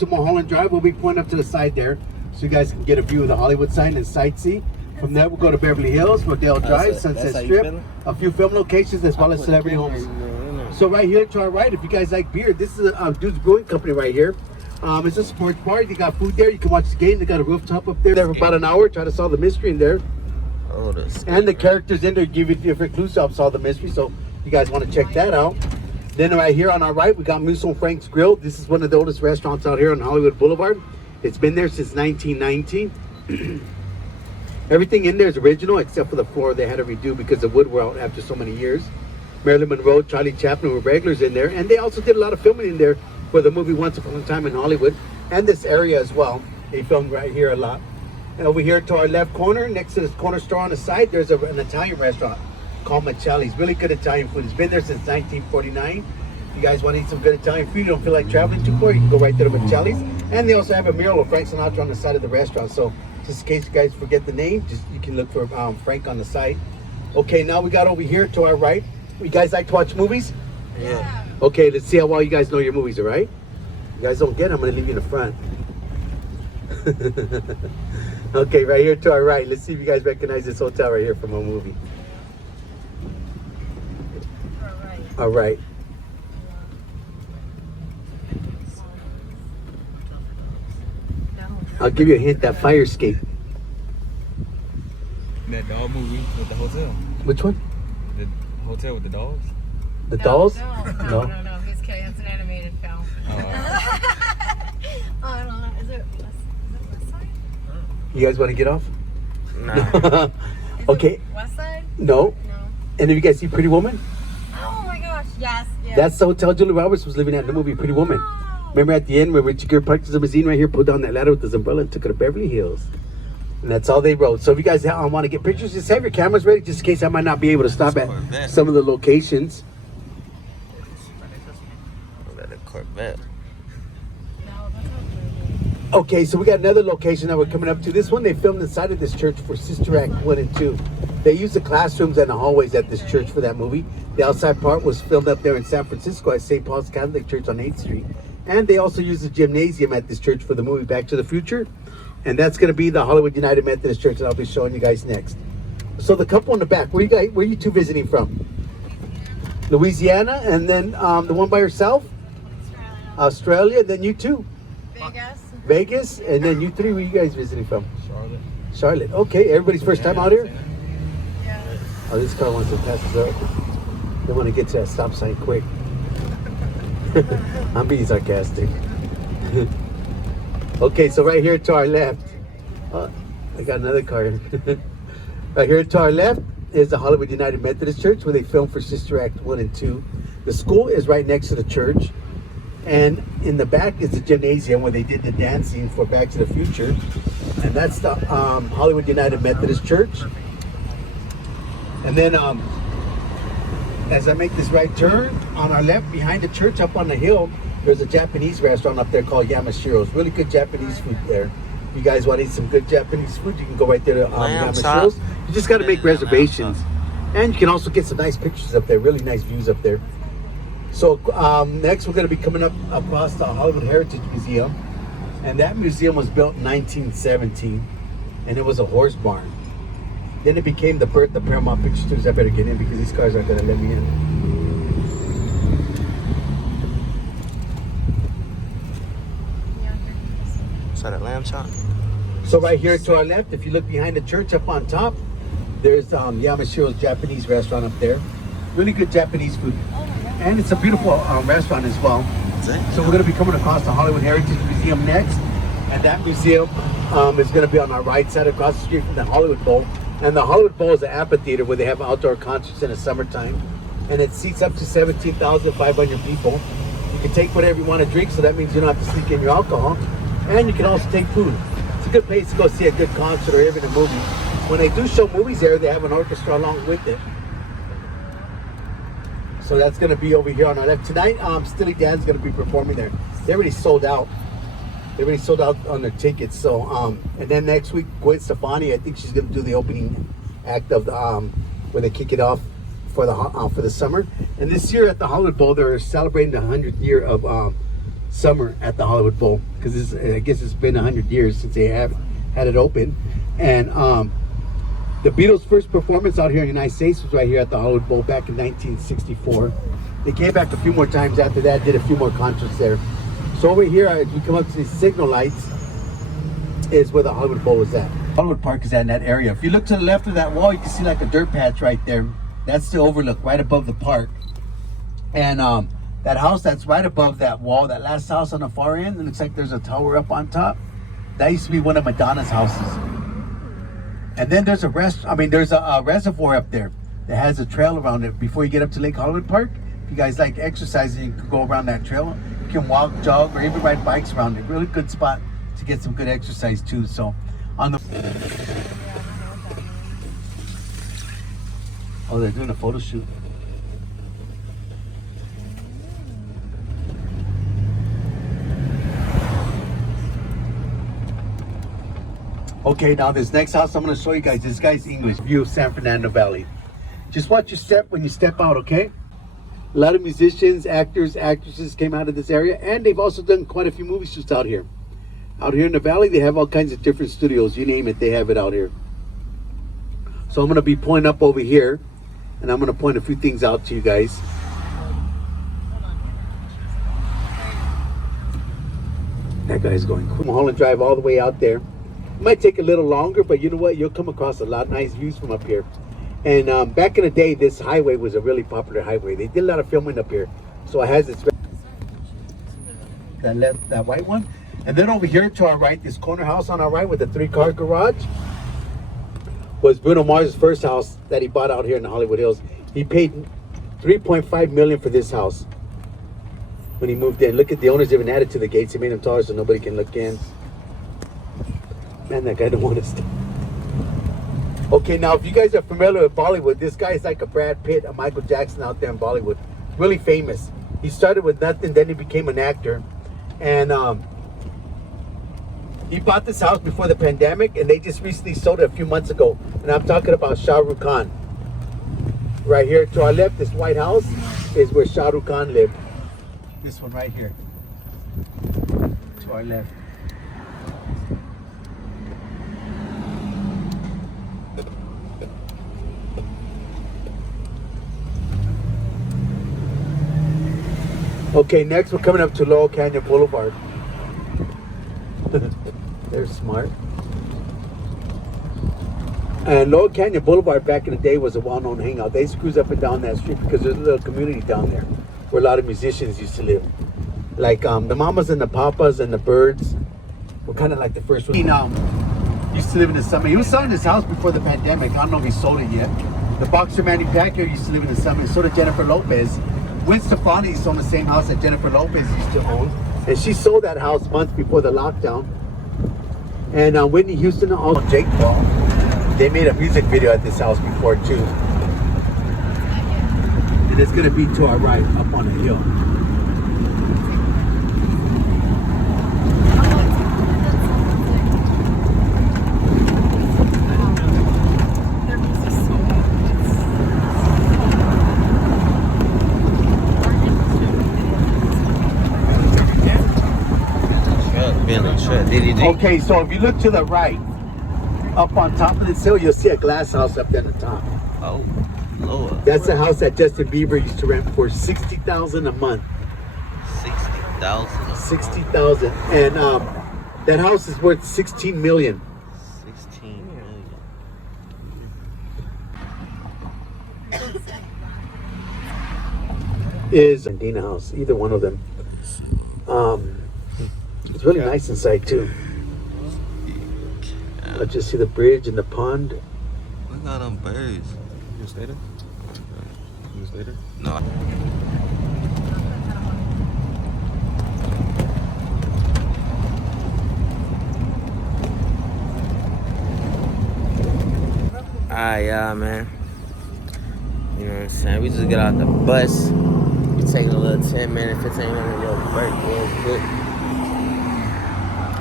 To Mulholland Drive, we'll be pointing up to the side there, so you guys can get a view of the Hollywood sign and sightsee. From there, we'll go to Beverly Hills, Rodeo Drive, Sunset Strip, a few film locations, as well as celebrity homes. So right here to our right, if you guys like beer, this is a Dude's Brewing Company right here. It's a sports bar. You got food there. You can watch the game. They got a rooftop up there. For about an hour, try to solve the mystery in there. Oh, and the characters in there give you different clues to help solve the mystery. So you guys want to check that out. Then right here on our right, we got Musso Frank's Grill. This is one of the oldest restaurants out here on Hollywood Boulevard. It's been there since 1919. Everything in there is original except for the floor they had to redo because the wood were out after so many years. Marilyn Monroe, Charlie Chaplin were regulars in there. And they also did a lot of filming in there for the movie Once Upon a Time in Hollywood. And this area as well. They filmed right here a lot. And over here to our left corner, next to this corner store on the side, there's an Italian restaurant called Machelli's. Really good Italian food. It's been there since 1949. You guys want to eat some good Italian food, you don't feel like traveling too far, you can go right there to Machelli's. And they also have a mural of Frank Sinatra on the side of the restaurant. So just in case you guys forget the name, just you can look for Frank on the side. Okay, now we got over here to our right. You guys like to watch movies? Yeah. Okay, let's see how well you guys know your movies, all right? You guys don't get it, I'm going to leave you in the front. Okay, right here to our right. Let's see if you guys recognize this hotel right here from a movie. All right. I'll give you a hint, that fire escape. That dog movie with the hotel. Which one? The hotel with the dogs. The dolls? No. He's kidding. It's an animated film. I don't know. Is it West Side? You guys want to get off? No. Okay. Is it West Side? No. No. And if you guys see Pretty Woman? Oh my gosh. Yes. That's the hotel Julia Roberts was living at in the movie Pretty Woman. Remember at the end where Richard Gere parked his limousine right here, pulled down that ladder with his umbrella and took her to Beverly Hills. And that's all they wrote. So if you guys want to get pictures, just have your cameras ready just in case I might not be able to stop at some of the locations. Was that a Corvette? Okay, so we got another location that we're coming up to. This one, they filmed inside of this church for Sister Act 1 and 2. They used the classrooms and the hallways at this church for that movie. The outside part was filmed up there in San Francisco at St. Paul's Catholic Church on 8th Street. And they also used the gymnasium at this church for the movie Back to the Future. And that's going to be the Hollywood United Methodist Church that I'll be showing you guys next. So the couple in the back, where you two visiting from? Louisiana, and then the one by herself? Australia, then you two? Vegas, and then you three, where you guys visiting from? Charlotte. Okay, everybody's first time out here? Yeah. Oh, this car wants to pass us up. They want to get to that stop sign quick. I'm being sarcastic. Okay, so right here to our left, I got another car. Right here to our left is the Hollywood United Methodist Church where they filmed for Sister Act 1 and 2. The school is right next to the church. And in the back is the gymnasium where they did the dancing for Back to the Future. And that's the Hollywood United Methodist Church. And then as I make this right turn, on our left behind the church up on the hill, there's a Japanese restaurant up there called Yamashiro's. Really good Japanese food there. If you guys want to eat some good Japanese food, you can go right there to Yamashiro's. You just got to make reservations. And you can also get some nice pictures up there, really nice views up there. So next we're going to be coming up across the Hollywood Heritage Museum. And that museum was built in 1917. And it was a horse barn. Then it became the birth of Paramount Picture Studios. I better get in because these cars aren't going to let me in. Is that a lamb chop? So right here to our left, if you look behind the church up on top, there's Yamashiro's Japanese restaurant up there. Really good Japanese food. And it's a beautiful restaurant as well. So we're going to be coming across the Hollywood Heritage Museum next. And that museum is going to be on our right side across the street from the Hollywood Bowl. And the Hollywood Bowl is an amphitheater where they have outdoor concerts in the summertime. And it seats up to 17,500 people. You can take whatever you want to drink, so that means you don't have to sneak in your alcohol. And you can also take food. It's a good place to go see a good concert or even a movie. When they do show movies there, they have an orchestra along with it. So that's going to be over here on our left. Tonight, Steely Dan's going to be performing there. They already sold out. They already sold out on their tickets. So, and then next week, Gwen Stefani, I think she's going to do the opening act of the where they kick it off for the summer. And this year at the Hollywood Bowl, they're celebrating the 100th year of summer at the Hollywood Bowl, because I guess it's been 100 years since they have had it open. And the Beatles' first performance out here in the United States was right here at the Hollywood Bowl back in 1964. They came back a few more times after that, did a few more concerts there. So over here, as we come up to these signal lights, is where the Hollywood Bowl is at. Hollywood Park is at in that area. If you look to the left of that wall, you can see like a dirt patch right there. That's the overlook right above the park. And that house that's right above that wall, that last house on the far end, it looks like there's a tower up on top. That used to be one of Madonna's houses. And then there's a reservoir up there that has a trail around it before you get up to Lake Hollywood Park. If you guys like exercising, you can go around that trail. You can walk, jog, or even ride bikes around it. Really good spot to get some good exercise too. So on the they're doing a photo shoot. Okay, now this next house I'm going to show you guys, this guy's English view of San Fernando Valley. Just watch your step when you step out, okay? A lot of musicians, actors, actresses came out of this area, and they've also done quite a few movie shoots out here. Out here in the valley, they have all kinds of different studios. You name it, they have it out here. So I'm going to be pointing up over here, and I'm going to point a few things out to you guys. That guy's going cool. Mulholland Drive all the way out there. It might take a little longer, but you know what? You'll come across a lot of nice views from up here. And back in the day, this highway was a really popular highway. They did a lot of filming up here. So it has its... That white one. And then over here to our right, this corner house on our right with a 3-car garage was Bruno Mars' first house that he bought out here in the Hollywood Hills. He paid $3.5 million for this house when he moved in. Look at the owners even added to the gates. They made them taller so nobody can look in. Man, that guy don't want to stay. Okay, now if you guys are familiar with Bollywood, this guy is like a Brad Pitt, a Michael Jackson out there in Bollywood. Really famous. He started with nothing, then he became an actor. And he bought this house before the pandemic, and they just recently sold it a few months ago. And I'm talking about Shah Rukh Khan. Right here to our left, this white house is where Shah Rukh Khan lived. This one right here. To our left. Okay, next we're coming up to Laurel Canyon Boulevard. They're smart. And Laurel Canyon Boulevard back in the day was a well-known hangout. They used to cruise up and down that street because there's a little community down there where a lot of musicians used to live. Like the Mamas and the Papas and the Birds were kind of like the first one. He used to live in the Summit. He was selling his house before the pandemic. I don't know if he sold it yet. The boxer Manny Pacquiao used to live in the Summit. So did Jennifer Lopez. Gwen Stefani used to own the same house that Jennifer Lopez used to own. And she sold that house months before the lockdown. And Whitney Houston and also Jake Paul, they made a music video at this house before too. And it's gonna be to our right, up on the hill. Okay, so if you look to the right, up on top of this hill, you'll see a glass house up there at the top. Oh, Lord. That's the house that Justin Bieber used to rent for $60,000 a month. 60,000. $60,000, and that house is worth $16 million. 16 million. Is Dina house, either one of them. It's really nice inside too. I just see the bridge and the pond. Look at them birds. You stay there? You stay there? No. Alright, y'all, man. You know what I'm saying? We just get out the bus. We take a little 10-minute, 15-minute little break real quick.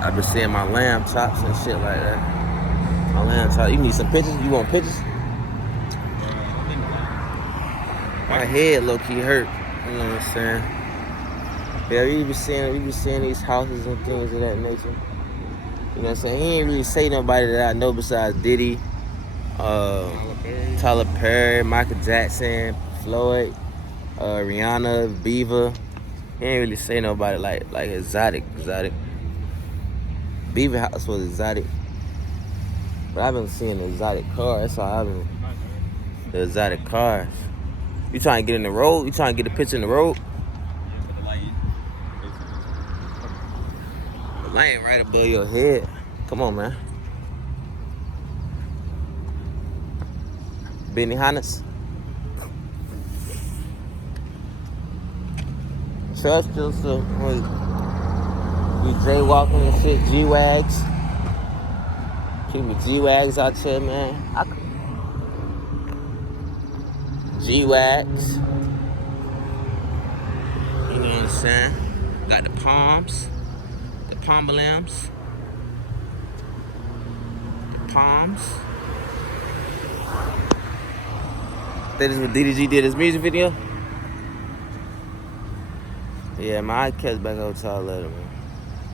I've been seeing my lamb chops and shit like that. My lamb chops. You need some pictures? You want pictures? My head low-key hurt. You know what I'm saying? Yeah, we be seeing these houses and things of that nature. You know what I'm saying? He ain't really say nobody that I know besides Diddy, Tyler Perry, Michael Jackson, Floyd, Rihanna, Bieber. He ain't really say nobody like exotic. Bieber house was exotic. But I've been seeing the exotic cars. That's all I've been. The exotic cars. You trying to get in the road? You trying to get a picture in the road? The lane right above your head. Come on, man. Benny Hannes. Trust us. We jaywalking and shit. G-Wags. People G-Wags out here, man. G-Wags. You know what I'm saying? Got the palms. The pombalams. The palms. That is what DDG did his music video? Yeah, man, I'll catch back up to y'all later, man.